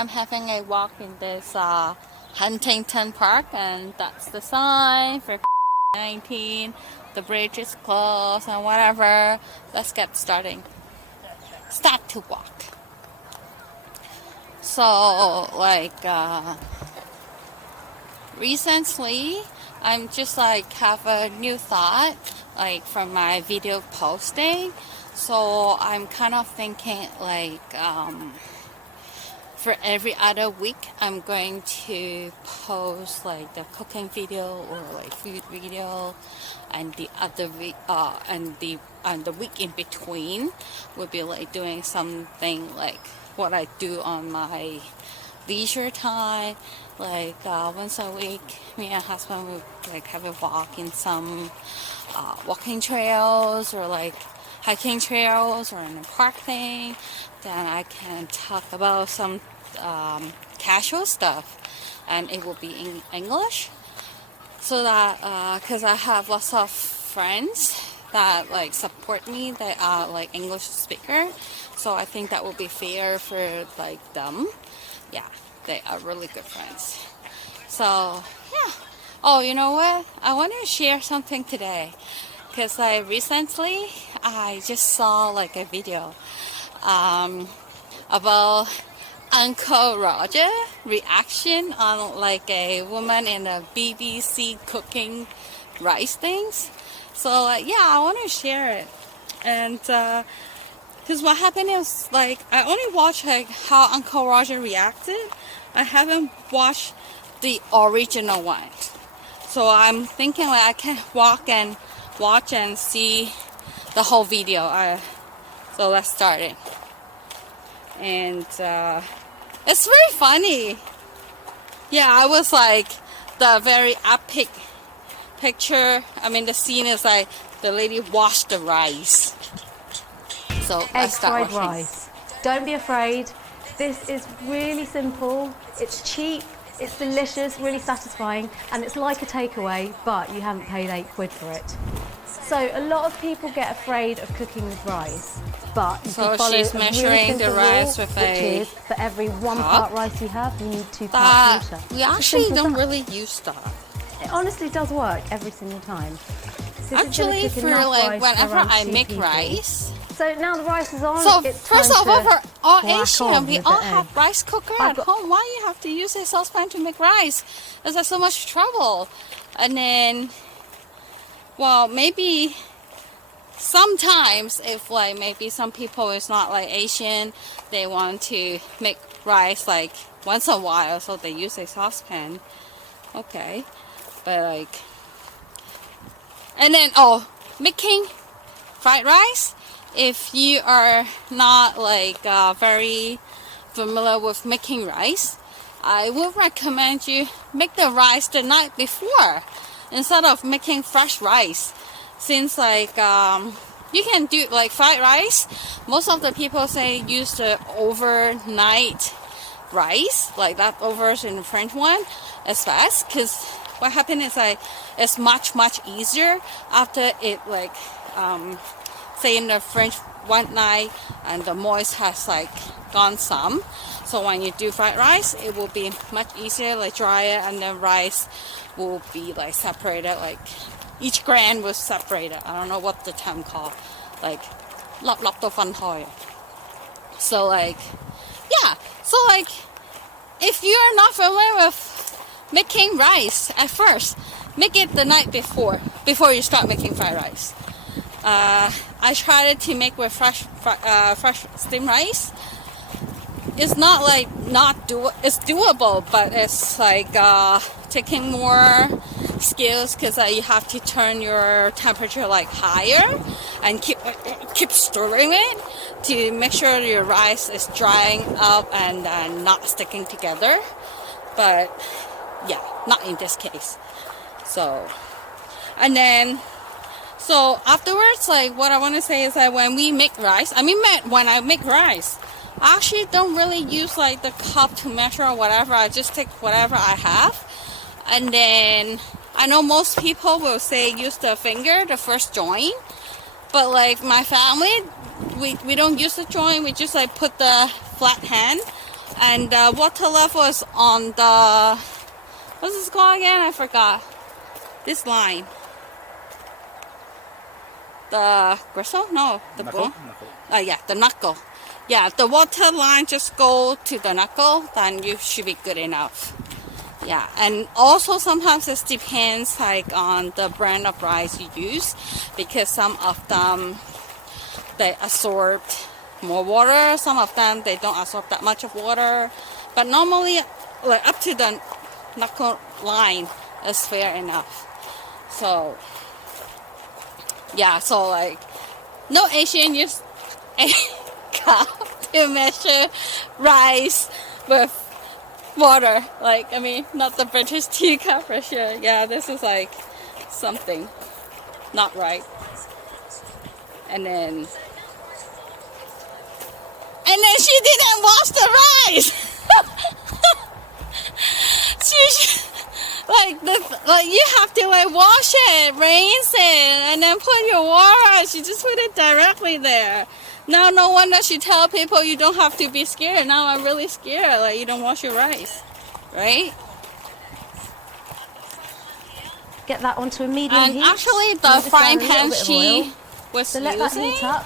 I'm having a walk in this Huntington Park, and that's the sign for 19. The bridge is closed and whatever. Let's get starting. Start to walk. So recently I'm just have a new thought from my video posting. So I'm kind of thinking for every other week I'm going to post the cooking video or food video, and the other week and the week in between will be doing something what I do on my leisure time. Once a week me and husband will have a walk in some walking trails or hiking trails or in a park thing. Then I can talk about some casual stuff, and it will be in English, so that because I have lots of friends that support me that are English speaker, so I think that will be fair for them. Yeah, they are really good friends. So yeah. Oh, you know what? I want to share something today, because recently I just saw a video about Uncle Roger reaction on a woman in a BBC cooking rice things. So yeah, I want to share it. And because what happened is I only watched how Uncle Roger reacted. I haven't watched the original one. So I'm thinking I can walk and watch and see the whole video. So let's start it. And it's very funny. Yeah, I was the very epic picture. I mean, the scene is the lady washed the rice. So Egg fried rice. Don't be afraid. This is really simple. It's cheap. It's delicious, really satisfying, and it's like a takeaway, but you haven't paid £8 for it. So a lot of people get afraid of cooking with rice, but if you follow she's measuring the rice with which is for every 1 cup. part rice you have, you need 2 parts water. We actually don't really use that. It honestly does work every single time. Actually, for whenever I make rice. So now the rice is on. So it's first of all, for all Asian, we all have egg. rice cooker at home. Why you have to use a saucepan to make rice? There's so much trouble. And then, well, maybe sometimes if maybe some people is not Asian, they want to make rice once a while, so they use a saucepan. Okay, but and then making fried rice. If you are not very familiar with making rice, I would recommend you make the rice the night before instead of making fresh rice. Since you can do fried rice, most of the people say use the overnight rice, leftovers in the French one as best, because what happens is it's much easier after it say in the French one night and the moist has gone some. So when you do fried rice, it will be much easier, drier, and the rice will be separated, each grain was separated. I don't know what the term called, lop to fun hoy. So yeah, so if you're not familiar with making rice at first, make it the night before you start making fried rice. I tried to make with fresh steamed rice. It's not it's doable, but it's taking more skills, because you have to turn your temperature higher and keep stirring it to make sure your rice is drying up and not sticking together. But yeah, not in this case. So, and then. So afterwards, what I want to say is that when we make rice, when I make rice, I actually don't really use the cup to measure or whatever. I just take whatever I have. And then I know most people will say use the finger, the first joint. But my family, we don't use the joint. We just put the flat hand And the water level is on the, what's this called again? I forgot. This line. The gristle? No, the bone. Yeah, the knuckle. Yeah, the water line just go to the knuckle, then you should be good enough. Yeah, and also sometimes it depends like on the brand of rice you use, because some of them they absorb more water, some of them they don't absorb that much of water, but normally like up to the knuckle line is fair enough. So yeah, so like no Asian use a cup to measure rice with water. Like, I mean, not the British teacup for sure. Yeah, this is like something not right. And then she didn't wash the rice. Like you have to like wash it, rinse it, and then put your water. She just put it directly there. Now, no wonder she tell people you don't have to be scared. Now I'm really scared. Like, you don't wash your rice, right? Get that onto a medium and heat. And actually, the frying pan she was let that heat up.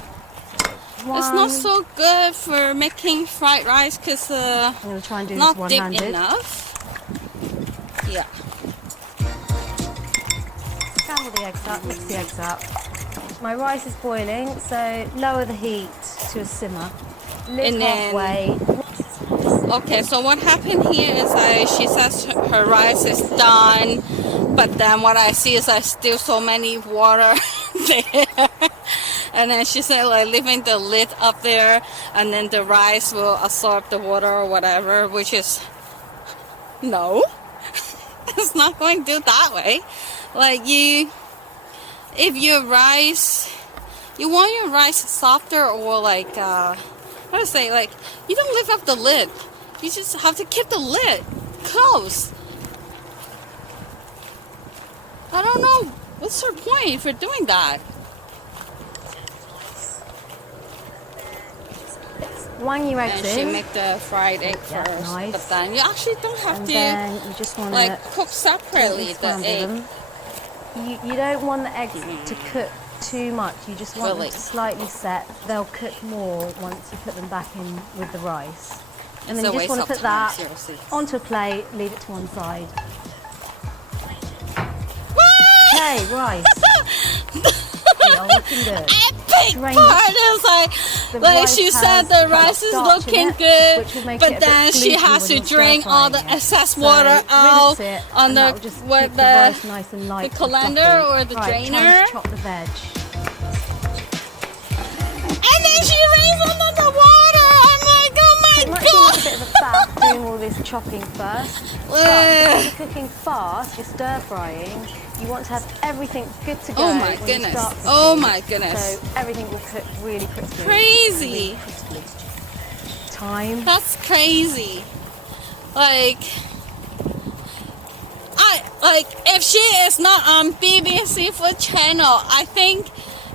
It's not so good for making fried rice because I'm going to try and do not this deep one-handed. enough. Yeah. Scramble the eggs up, mix the eggs up. My rice is boiling, so lower the heat to a simmer. Lid halfway. Okay, so what happened here is she says her rice is done, but then what I see is still so many water there. And then she said like leaving the lid up there, and then the rice will absorb the water or whatever, which is no. It's not going to do that way. Like if your rice, you want your rice softer or like, how to say, like, you don't lift up the lid. You just have to keep the lid closed. I don't know, what's her point for doing that? Wang your eggs in. And she make the fried egg first. Nice. But then you actually don't have and to then you just want like cook separately the egg. Them. You don't want the eggs to cook too much. You just want them to slightly set. They'll cook more once you put them back in with the rice. And then you just want to put that onto a plate, leave it to one side. Okay, rice. They are looking good. Epic part is like she said the rice is looking good, but then she has to drain all the excess water out on the with the colander or the drainer. Chop the veg. And then she rains under the water. I'm like, oh my god! It might seem like a bit of a faff doing all this chopping first. But if you're cooking fast, you're stir frying. You want to have everything good to go. Oh my goodness! Oh my goodness! So everything will cook really quickly. Crazy. Really crisply. Time. That's crazy. Like if she is not on BBC Food Channel, I think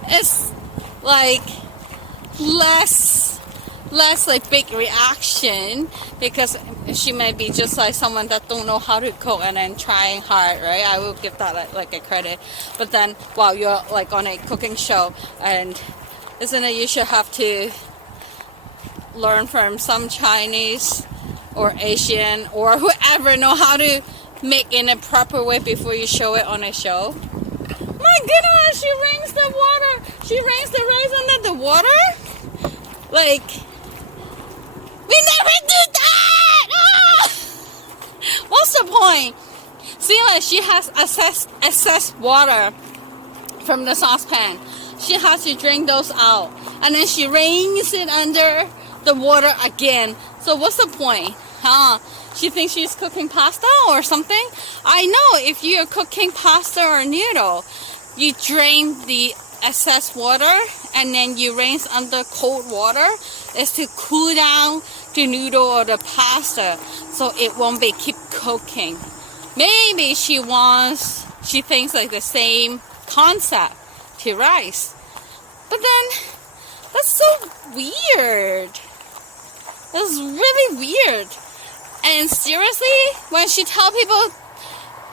it's like less like big reaction, because she may be just like someone that don't know how to cook and then trying hard, right? I will give that like a credit. But then while you're like on a cooking show, and isn't it you should have to learn from some Chinese or Asian or whoever know how to make in a proper way before you show it on a show? My goodness, she rains the water. She rains the rice under the water? Like, we never do that! Ah! What's the point? See, like she has excess water from the saucepan. She has to drain those out. And then she rains it under the water again. So what's the point? Huh? She thinks she's cooking pasta or something? I know if you're cooking pasta or noodle, you drain the excess water and then you rinse under cold water. Is to cool down the noodle or the pasta so it won't be keep cooking. Maybe she thinks like the same concept to rice. But then that's so weird. It's really weird. And seriously, when she tell people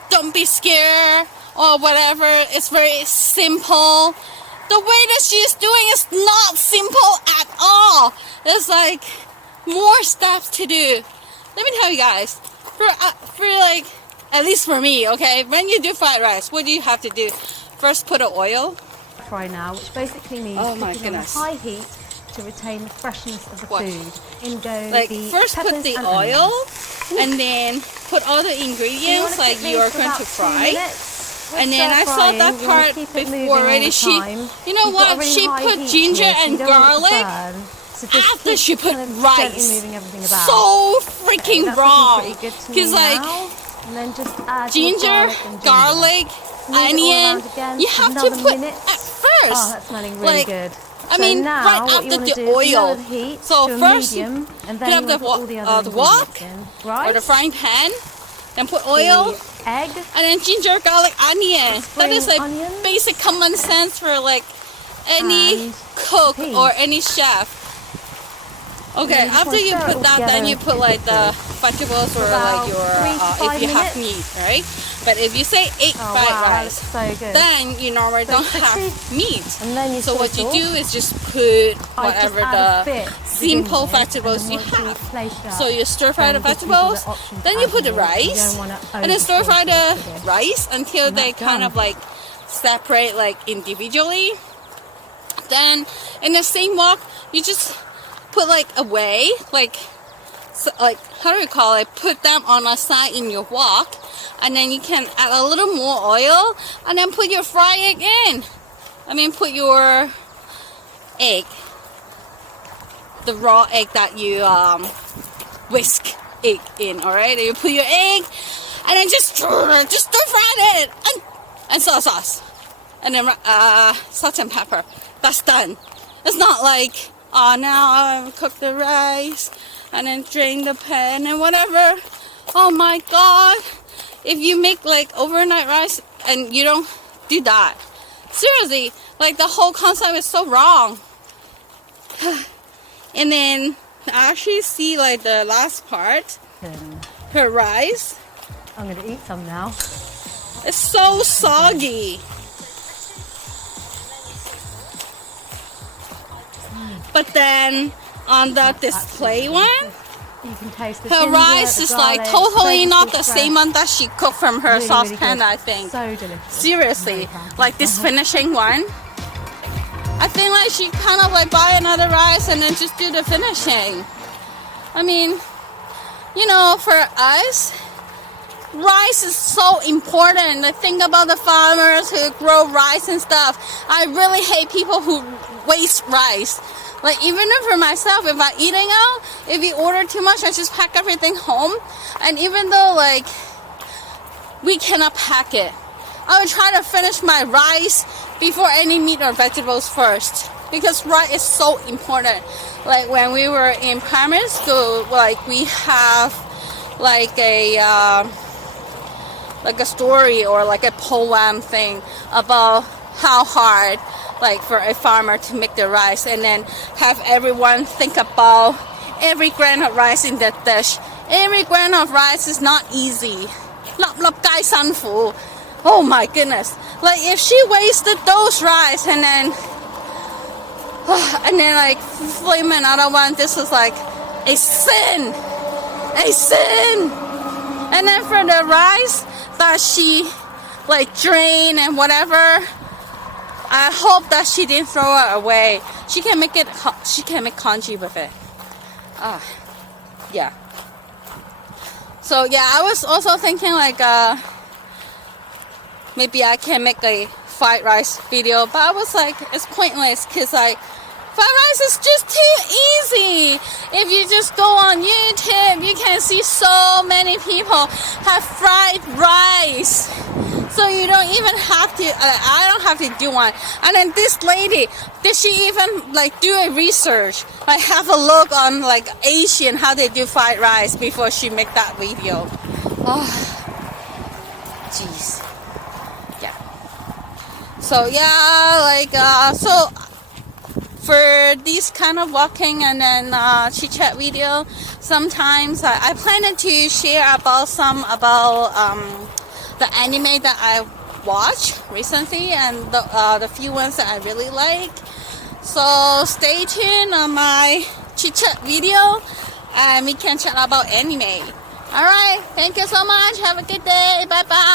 don't be scared or whatever, it's very simple. The way that she's doing is not simple at all. There's like more steps to do. Let me tell you guys, for like, at least for me, okay, when you do fried rice, what do you have to do? First put an oil. Fry now, which basically means cooking on high heat to retain the freshness of the food. In go like the first put the oil and then put all the ingredients like you are going to fry. And then I saw that part before already. You know what? She put ginger and garlic after she put rice. So freaking wrong. Because like ginger, garlic, onion, you have to put at first. Oh, that's smelling really good. I mean, right after the oil. So first, put up the wok or the frying pan, then put oil, egg, and then ginger, garlic, onion. That is like basic common sense for like any cook or any chef. Okay, after you put that, then you put like the vegetables or like your if you have meat, right? But if you say fried rice, then you normally don't have meat. So what you do is just put whatever the simple vegetables you have. So you stir fry the vegetables, then you put the rice, and then stir fry the rice until they kind of like separate like individually. Then in the same wok, you just put like away, like how do we call it? Put them on a side in your wok, and then you can add a little more oil, and then put your fried egg in. I mean, put your egg, the raw egg that you whisk egg in. All right, you put your egg, and then just stir fry it, and sauce, and then salt and pepper. That's done. It's not like, oh, now I've cooked the rice and then drain the pan and whatever. Oh my God. If you make like overnight rice and you don't do that, seriously, like the whole concept is so wrong. And then I actually see like the last part, her rice. I'm going to eat some now. It's so soggy. But then on the display one, you can taste the her rice is like totally not the same one that she cooked from her saucepan, I think. So delicious. Seriously, like this finishing one. I think like she kind of like buy another rice and then just do the finishing. I mean, you know, for us, rice is so important. Like, think about the farmers who grow rice and stuff. I really hate people who waste rice. Like, even for myself, if I'm eating out, if you order too much, I just pack everything home. And even though, like, we cannot pack it, I would try to finish my rice before any meat or vegetables first. Because rice is so important. Like, when we were in primary school, like, we have, like, a story or, like, a poem thing about how hard, like, for a farmer to make the rice, and then have everyone think about every grain of rice in that dish. Every grain of rice is not easy. 粒粒皆辛苦. Oh my goodness. Like, if she wasted those rice and then like flame another one, this is like a sin. A sin. And then for the rice that she like drained and whatever, I hope that she didn't throw it away. She can make congee with it. Yeah. So yeah, I was also thinking like maybe I can make a fried rice video, but I was like, it's pointless because like fried rice is just too easy. If you just go on YouTube, you can see so many people have fried rice. So you don't even have to, I don't have to do one. And then this lady, did she even like do a research? Like have a look on like Asian, how they do fried rice before she make that video. Oh, jeez. Yeah. So yeah, like, for this kind of walking and then chit chat video. Sometimes I plan to share about the anime that I watched recently and the few ones that I really like. So stay tuned on my chit chat video and we can chat about anime. Alright, thank you so much. Have a good day. Bye bye.